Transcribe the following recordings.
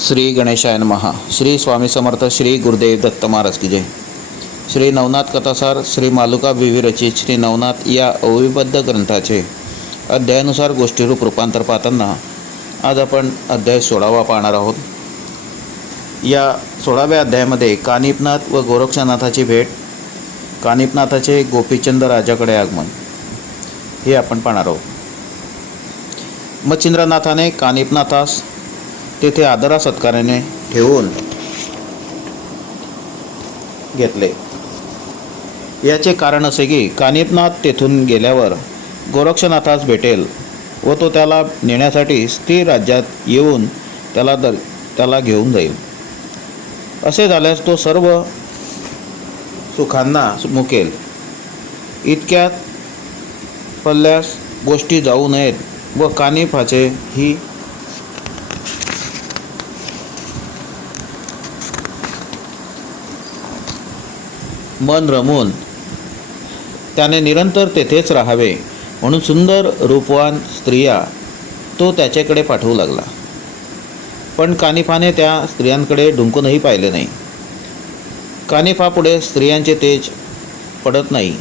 श्री गणेशायन महा श्री स्वामी समर्थ श्री गुरुदेव दत्त महाराज की जय. श्री नवनाथ कथासार श्री मालुका विविरचित श्री नवनाथ या अविबद्ध ग्रंथाचे अध्यायानुसार गोष्टीरूप रूपांतर पाहताना आज आपण अध्याय सोळावा पाहणार आहोत. या सोळाव्या अध्यायामध्ये कानिपनाथ व गोरक्षनाथाची भेट कानिपनाथाचे गोपीचंद राजाकडे आगमन हे आपण पाहणार आहोत. मच्छिंद्रनाथाने कानिपनाथास तेथे आदरा सत्काराने ठेवून घेतले. याचे कारण असे की कानिपनाथ तेथून गेल्यावर गोरक्षनाथास भेटेल व तो त्याला नेण्यासाठी स्थिर राज्यात येऊन त्याला दर त्याला घेऊन जाईल. असे झाल्यास तो सर्व सुखांना मुकेल. इतक्यात पल्ल्यास गोष्टी जाऊ नयेत व कानिफाचे ही मन रमून. त्याने निरंतर तेथेच राहावे म्हणून सुंदर रूपवान स्त्रिया तो त्याच्याकडे पाठवू लागला. पण कानिफाने त्या स्त्रियांकडे ढुंकूनही पाहिले नाही. कानिफापुढे स्त्रियांचे तेज पडत नाही.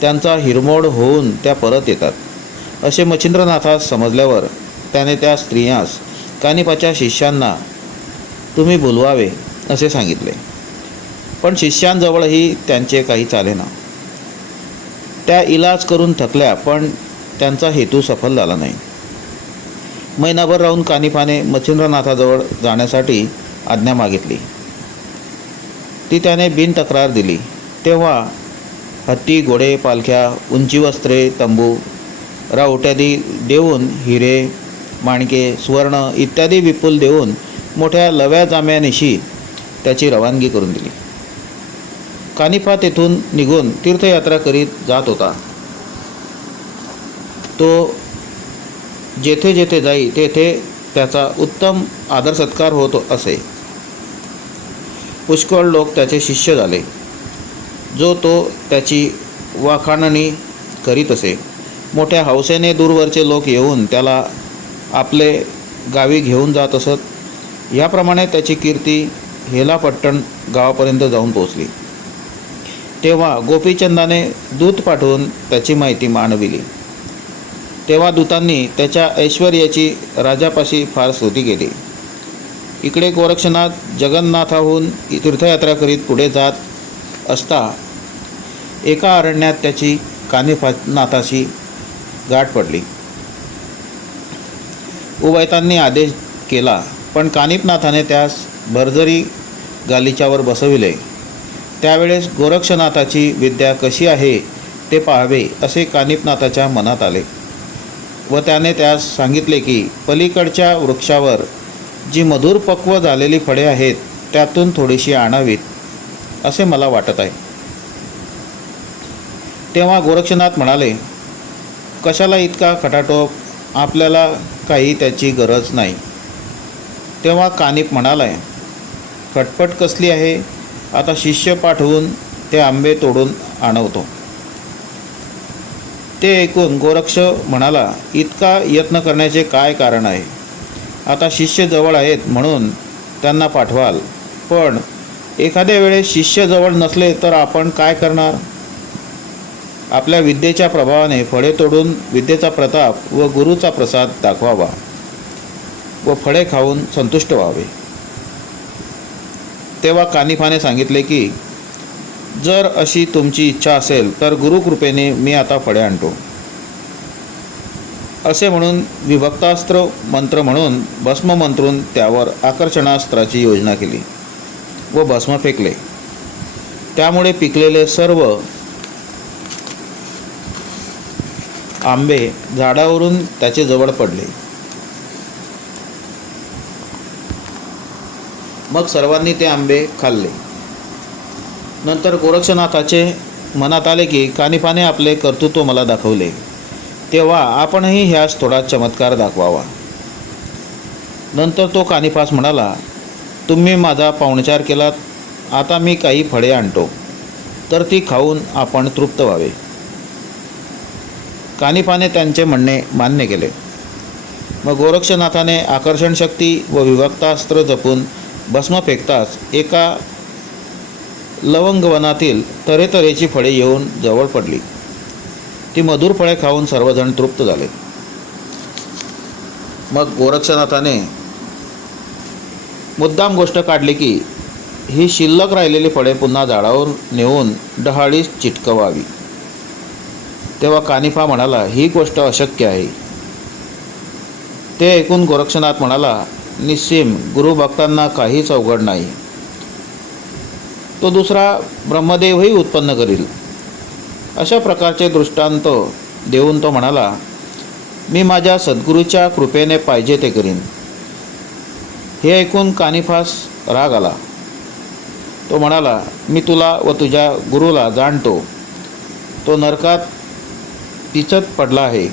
त्यांचा हिरमोड होऊन त्या परत येतात. असे मच्छिंद्रनाथास समजल्यावर त्याने त्या स्त्रियास कानिफाच्या शिष्यांना तुम्ही बोलवावे असे सांगितले. पण शिष्यांजवळही त्यांचे काही चालेना. त्या इलाज करून थकल्या पण त्यांचा हेतू सफल झाला नाही. महिनाभर राहून कानिफाने मच्छिंद्रनाथाजवळ जाण्यासाठी आज्ञा मागितली. ती त्याने बिन तक्रार दिली. तेव्हा हत्ती घोडे पालख्या उंची वस्त्रे तंबू रावट्यादी देऊन हिरे माणके सुवर्ण इत्यादी विपुल देऊन मोठ्या लव्या जाम्यानिशी त्याची रवानगी करून दिली. कानिफा तेथून निघून तीर्थयात्रा करीत जात होता. तो जेथे जेथे जाई तेथे त्याचा उत्तम आदर सत्कार होत असे. पुष्कळ लोक त्याचे शिष्य झाले. जो तो त्याची वाखाणणी करीत असे. मोठ्या हौसेने दूरवरचे लोक येऊन त्याला आपले गावी घेऊन जात असत. याप्रमाणे त्याची कीर्ती हेलापट्टण गावापर्यंत जाऊन पोचली तेव्हा गोपीचंदाने दूत पाठवून त्याची माहिती मांडविली. तेव्हा दूतांनी त्याच्या ऐश्वर्याची राजापाशी फार स्तुती केली. इकडे गोरक्षनाथ जगन्नाथाहून तीर्थयात्रा करीत पुढे जात असता एका अरण्यात त्याची कानिफनाथाशी गाठ पडली. उभयतांनी आदेश केला पण कानिपनाथाने त्यास भरजरी गालिच्यावर बसविले. त्यावेळेस गोरक्षनाथाची विद्या कशी आहे ते पाहावे असे कानिपनाथाच्या मनात आले. व त्याने त्यास सांगितले की पलीकडच्या वृक्षावर जी मधुर पक्व झालेली फळे आहेत त्यातून थोडीशी आणावीत असे मला वाटत आहे. तेव्हा गोरक्षनाथ म्हणाले कशाला इतका खटाटोप? आपल्याला काही त्याची गरज नाही. तेव्हा कानिप म्हणालाय खटपट कसली आहे? आता शिष्य पाठवून ते आंबे तोडून आणवतो. ते ऐकून गोरक्ष म्हणाला इतका यत्न करण्याचे काय कारण आहे? आता शिष्य जवळ आहेत म्हणून त्यांना पाठवाल. पण एखाद्या वेळेस शिष्य जवळ नसले तर आपण काय करणार? आपल्या विद्येच्या प्रभावाने फळे तोडून विद्येचा प्रताप व गुरुचा प्रसाद दाखवावा व फळे खाऊन संतुष्ट व्हावे. तेव्हा कानिफाने सांगितले की जर अशी तुमची इच्छा असेल तर गुरुकृपेने मी आता फळे आणतो. असे म्हणून विभक्तास्त्र मंत्र म्हणून भस्म मंत्रून त्यावर आकर्षणास्त्राची योजना केली व भस्म फेकले. त्यामुळे पिकलेले सर्व आंबे झाडावरून त्याचे जवळ पडले. मग सर्वांनी ते आंबे खाल्ले. नंतर गोरक्षनाथाचे मनात आले की कानिफाने आपले कर्तृत्व मला दाखवले. तेव्हा आपणही ह्यास थोडा चमत्कार दाखवावा. नंतर तो कानिफास म्हणाला तुम्ही माझा पाहुणचार केलात आता मी काही फळे आणतो. तर ती खाऊन आपण तृप्त व्हावे. कानिफाने त्यांचे म्हणणे मान्य केले. मग गोरक्षनाथाने आकर्षण शक्ती व विभक्तास्त्र जपून भस्म फेकताच एका लवंगवनातील तऱ्हेतऱ्हेची फळे येऊन जवळ पडली. ती मधुर फळे खाऊन सर्वजण तृप्त झाले. मग गोरक्षनाथाने मुद्दाम गोष्ट काढली की ही शिल्लक राहिलेली फळे पुन्हा झाडावर नेऊन डहाळीस चिटकवावी. तेव्हा कानिफा म्हणाला ही गोष्ट अशक्य आहे. ते ऐकून गोरक्षनाथ म्हणाला निस्सीम गुरुभक्तांना काहीच अवघड नाही. तो दुसरा ब्रह्मदेवही उत्पन्न करील. अशा प्रकारचे दृष्टांत देऊन तो म्हणाला मी माझ्या सद्गुरूच्या कृपेने पाहिजे ते करीन. हे ऐकून कानिफास राग आला. तो म्हणाला मी तुला व तुझ्या गुरुला जाणतो. तो नरकात पिचत पडला आहे.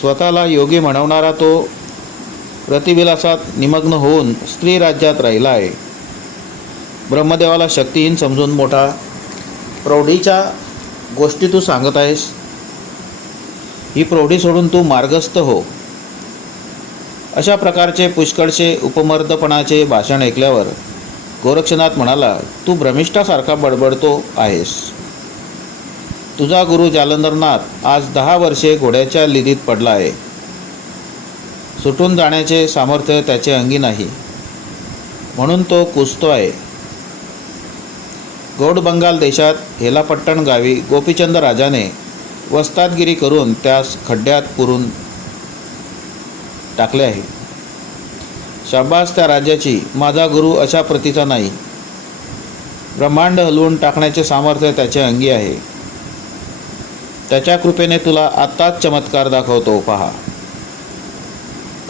स्वतःला योगी म्हणवणारा तो रतिविलासात निमग्न होऊन स्त्री राज्यात राहिला आहे. ब्रह्मदेवाला शक्तीहीन समजून मोठा प्रौढीच्या गोष्टी तू सांगत आहेस. ही प्रौढी सोडून तू मार्गस्थ हो. अशा प्रकारचे पुष्कळचे उपमर्दपणाचे भाषण ऐकल्यावर गोरक्षनाथ म्हणाला तू भ्रमिष्ठासारखा बडबडतो आहेस. तुझा गुरु जालंधरनाथ आज दहा वर्षे घोड्याच्या लिदीत पडला आहे. सुटून जाण्याचे सामर्थ्य त्याचे अंगी नाही. म्हणून तो कुसतो आहे गौड बंगाल देशात हेलापट्टण गावी गोपीचंद राजाने वस्तादगिरी करून त्यास खड्ड्यात पुरून टाकले आहे. शाबास त्या राज्याची माझा गुरु अशा प्रतीचा नाही. ब्रह्मांड हलवून टाकण्याचे सामर्थ्य त्याच्या अंगी आहे. त्याच्या कृपेने तुला आत्ताच चमत्कार दाखवतो पहा.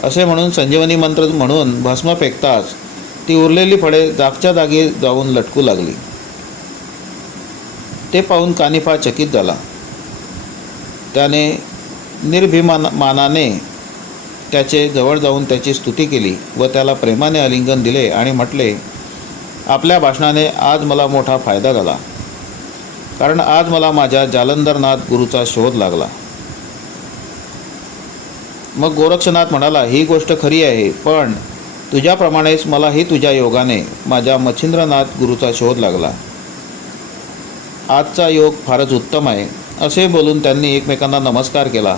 असे म्हणून संजीवनी मंत्र म्हणून भस्म फेकताच ती उरलेली फळे जागच्या जागी जाऊन लटकू लागली. ते पाहून कानिफा चकित झाला. त्याने निर्भिमान मानाने त्याचे जवळ जाऊन त्याची स्तुती केली व त्याला प्रेमाने आलिंगन दिले आणि म्हटले आपल्या भाषणाने आज मला मोठा फायदा झाला. कारण आज मला माझ्या जालंधरनाथ गुरूचा शोध लागला. मग गोरक्षनाथ म्हणाला ही गोष्ट खरी आहे पण तुझ्याप्रमाणेच मलाही तुझ्या योगाने माझ्या मच्छिंद्रनाथ गुरुचा शोध लागला. आजचा योग फारच उत्तम आहे असे बोलून त्यांनी एकमेकांना नमस्कार केला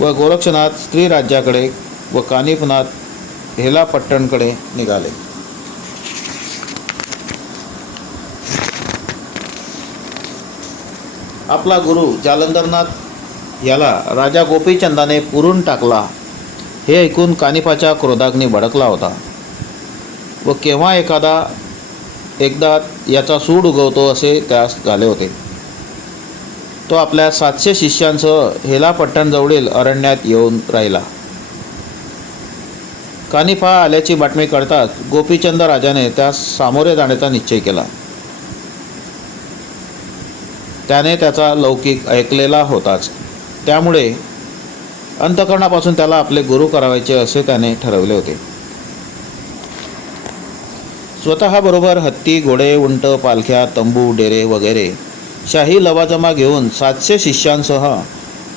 व गोरक्षनाथ स्त्रीराज्याकडे व कानिफनाथ हेलापट्टणकडे निघाले. आपला गुरु जालंधरनाथ याला राजा गोपीचंदाने पुरून टाकला. हे ऐकून कानिफाच्या क्रोधाग्नी भडकला होता. व केव्हा एखादा एकदा याचा सूड उगवतो असे त्यास झाले होते. तो आपल्या सातशे शिष्यांसह हेलापट्टणजवळील अरण्यात येऊन राहिला. कानिफा आल्याची बातमी कळताच गोपीचंद राजाने त्यास सामोरे जाण्याचा निश्चय केला. त्याने त्याचा लौकिक ऐकलेला होताच. त्यामुळे अंतकरणापासून त्याला आपले गुरु करावायचे असे त्याने ठरवले होते. स्वतःबरोबर हत्ती घोडे उंट पालख्या तंबू डेरे वगैरे शाही लवाजमा घेऊन सातशे शिष्यांसह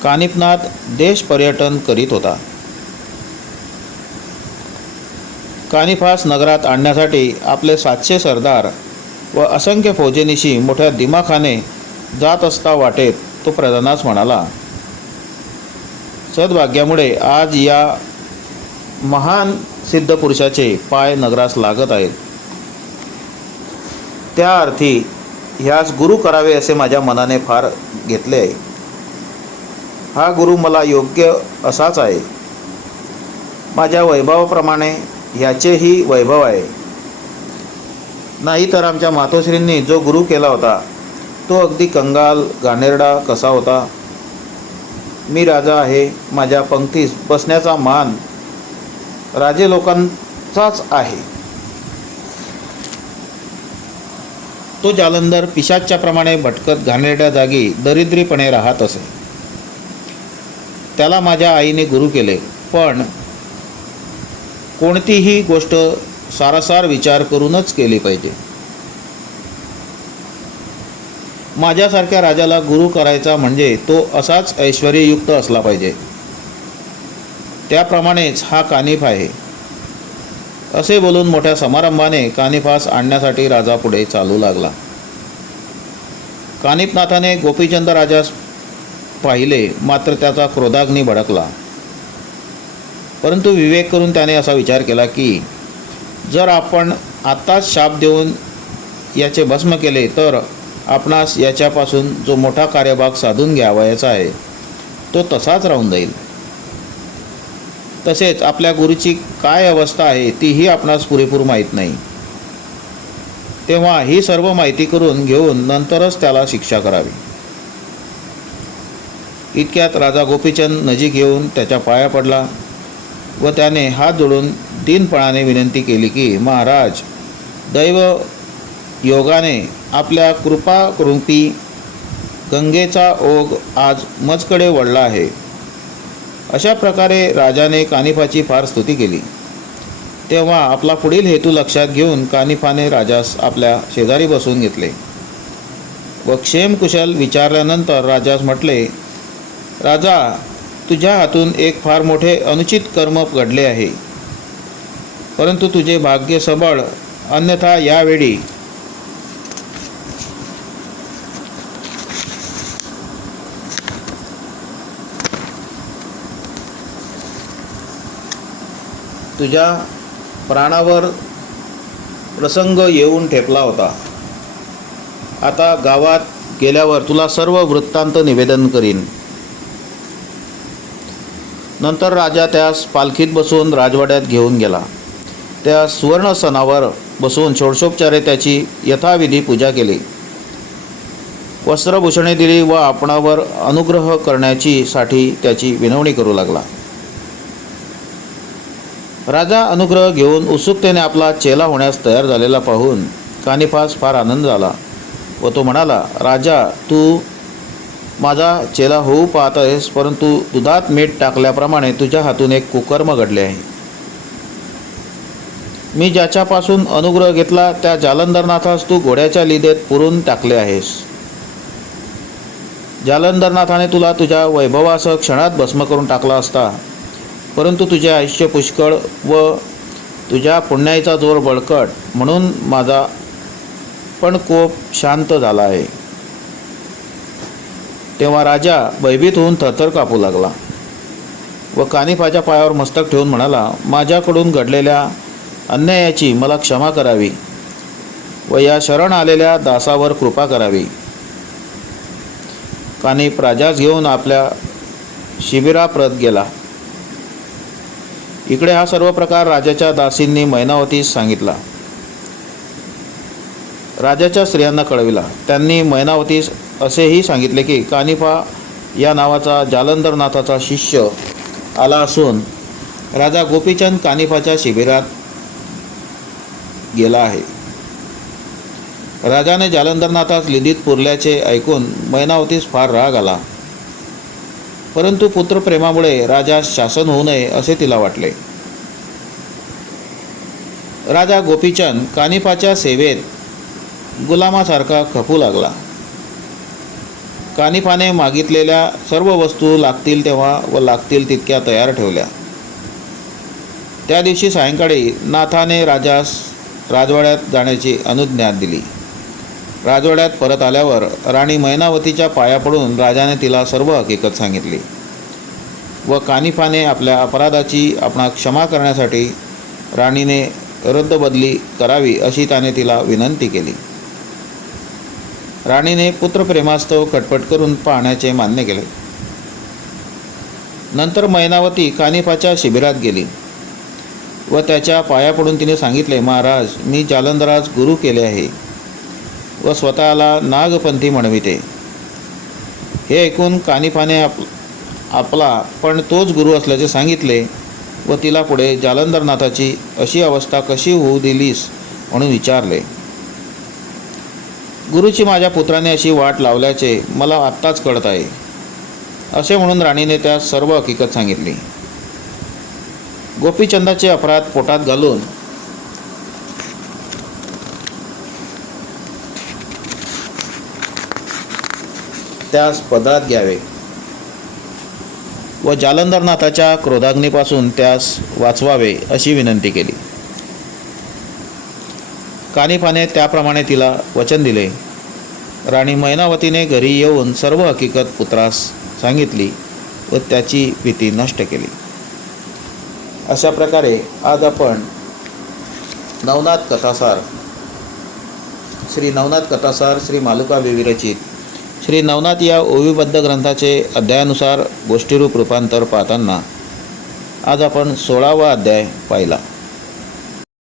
कानिपनाथ देश पर्यटन करीत होता. कानिफास नगरात आणण्यासाठी आपले सातशे सरदार व असंख्य फौजेनिशी मोठ्या दिमाखाने जात असता वाटेत तो प्रधानास म्हणाला सद्भाग्यामुळे आज या महान सिद्ध पुरुषाचे पाय नगरास लागत आहेत. त्या अर्थी ह्यास गुरु करावे असे माझ्या मनाने फार घेतले आहे. हा गुरु मला योग्य असाच आहे. माझ्या वैभवाप्रमाणे ह्याचेही वैभव आहे. नाही तर आमच्या मातोश्रींनी जो गुरु केला होता तो अगदी कंगाल घाणेरडा कसा होता मी राजा आहे माझ्या पंक्तीस बसण्याचा मान राजे लोकांचाच आहे. तो जालंधर पिशाच्या प्रमाणे भटकत घाणेरड्या जागी दरिद्रीपणे राहत असे. त्याला माझ्या आईने गुरु केले पण कोणतीही गोष्ट सारासार विचार करूनच केली पाहिजे. माझ्यासारख्या राजाला गुरु करायचा म्हणजे तो असाच ऐश्वर्ययुक्त असला पाहिजे. त्याप्रमाणेच हा कानिफ आहे. असे बोलून मोठ्या समारंभाने कानिफास आणण्यासाठी राजा पुढे चालू लागला. कानिफनाथाने गोपीचंद राजास पाहिले मात्र त्याचा क्रोधाग्नी भडकला. परंतु विवेक करून त्याने असा विचार केला की जर आपण आत्ताच शाप देऊन याचे भस्म केले तर आपणास याच्यापासून जो मोठा कार्यभाग साधून घ्यावयाचा आहे तो तसाच राहून जाईल. तसेच आपल्या गुरुची काय अवस्था आहे तीही आपणास पुरेपूर माहीत नाही. तेव्हा ही सर्व माहिती करून घेऊन नंतरच त्याला शिक्षा करावी. इतक्यात राजा गोपीचंद नजीक येऊन त्याच्या पाया पडला व त्याने हात जोडून दिनपणाने विनंती केली की महाराज दैव योगाने आपल्या कृपा कृपी गंगेचा ओघ आज मजकडे वळला आहे. अशा प्रकारे राजाने कानिफाची फार स्तुती केली. तेव्हा आपला पुढील हेतू लक्षात घेऊन कानिफाने राजास आपल्या शेजारी बसवून घेतले. व क्षेमकुशल विचारल्यानंतर राजास म्हटले राजा तुझ्या हातून एक फार मोठे अनुचित कर्म घडले आहे. परंतु तुझे भाग्य सबळ अन्यथा यावेळी तुझ्या प्राणावर प्रसंग येऊन ठेपला होता. आता गावात गेल्यावर तुला सर्व वृत्तांत निवेदन करीन. नंतर राजा त्यास पालखीत बसवून राजवाड्यात घेऊन गेला. त्या सुवर्ण सणावर बसवून षोडशोपचारे त्याची यथाविधी पूजा केली. वस्त्रभूषणे दिली व आपणावर अनुग्रह करण्याची साठी त्याची विनवणी करू लागला. राजा अनुग्रह घेऊन उत्सुकतेने आपला चेला होण्यास तयार झालेला पाहून कानिफास फार आनंद झाला व तो म्हणाला राजा तू माझा चेला होऊ पाहत आहेस परंतु दुधात मीठ टाकल्याप्रमाणे तुझ्या हातून एक कुकर्म घडले आहे. मी ज्याच्यापासून अनुग्रह घेतला त्या जालंधरनाथास तू घोड्याच्या लिदेत पुरून टाकले आहेस. जालंधरनाथाने तुला तुझ्या वैभवासह क्षणात भस्म करून टाकला असता परंतु तुझे आयुष्य पुष्कळ व तुझ्या पुण्याईचा जोर बळकट म्हणून माझा पण कोप शांत झाला आहे. तेव्हा राजा भयभीत होऊन थरथर कापू लागला व कानिफाच्या पायावर मस्तक ठेवून म्हणाला माझ्याकडून घडलेल्या अन्यायाची मला क्षमा करावी व या शरण आलेल्या दासावर कृपा करावी. कानिफ राजाच घेऊन आपल्या शिबिराप्रत गेला. इकडे हा सर्व प्रकार राजाच्या दासींनी मैनावतीस सांगितला. राजाच्या स्त्रियांना कळविला. त्यांनी मैनावतीस असेही सांगितले की कानिफा या नावाचा जालंधरनाथाचा शिष्य आला असून राजा गोपीचंद कानिफाच्या शिबिरात गेला आहे. राजाने जालंधरनाथास लिदीत पुरल्याचे ऐकून मैनावतीस फार राग आला. परंतु पुत्रप्रेमामुळे राजास शासन होऊ नये असे तिला वाटले. राजा गोपीचंद कानिफाच्या सेवेत गुलामासारखा खपू लागला. कानिफाने मागितलेल्या सर्व वस्तू लागतील तेव्हा व लागतील तितक्या तयार ठेवल्या. त्या दिवशी सायंकाळी नाथाने राजास राजवाड्यात जाण्याची अनुज्ञा दिली. राजवाड्यात परत आल्यावर राणी मैनावतीच्या पाया पडून राजाने तिला सर्व हकीकत सांगितली. व कानिफाने आपल्या अपराधाची आपणा क्षमा करण्यासाठी राणीने रद्दबदली करावी अशी त्याने तिला विनंती केली. राणीने पुत्रप्रेमास्तव कटपट करून पाहण्याचे मान्य केले. नंतर मैनावती कानिफाच्या शिबिरात गेली. व त्याच्या पाया पडून तिने सांगितले महाराज मी जालंधराज गुरु केले आहे. व स्वतःला नागपंथी म्हणविते. हे ऐकून कानिफाने आप आपला पण तोच गुरु असल्याचे सांगितले व तिला पुढे जालंधरनाथाची अशी अवस्था कशी होऊ दिलीस म्हणून विचारले. गुरुची माझ्या पुत्राने अशी वाट लावल्याचे मला आत्ताच कळत आहे. असे म्हणून राणीने त्या सर्व हकीकत सांगितली. गोपीचंदाचे अपराध पोटात घालून त्यास पदरात घ्यावे. व जालंधरनाथाच्या क्रोधाग्नीपासून त्यास वाचवावे अशी विनंती केली. कानिफाने त्याप्रमाणे तिला वचन दिले. राणी मैनावतीने घरी येऊन सर्व हकीकत पुत्रास सांगितली व त्याची भीती नष्ट केली. अशा प्रकारे आज आपण नवनाथ कथासार श्री नवनाथ कथासार श्री मालुका विविरचित श्री नवनाथ या ओवीबद्ध ग्रंथाचे अध्यायानुसार गोष्टीरूप रूपांतर पाहताना आज आपण सोळावा अध्याय पाहिला.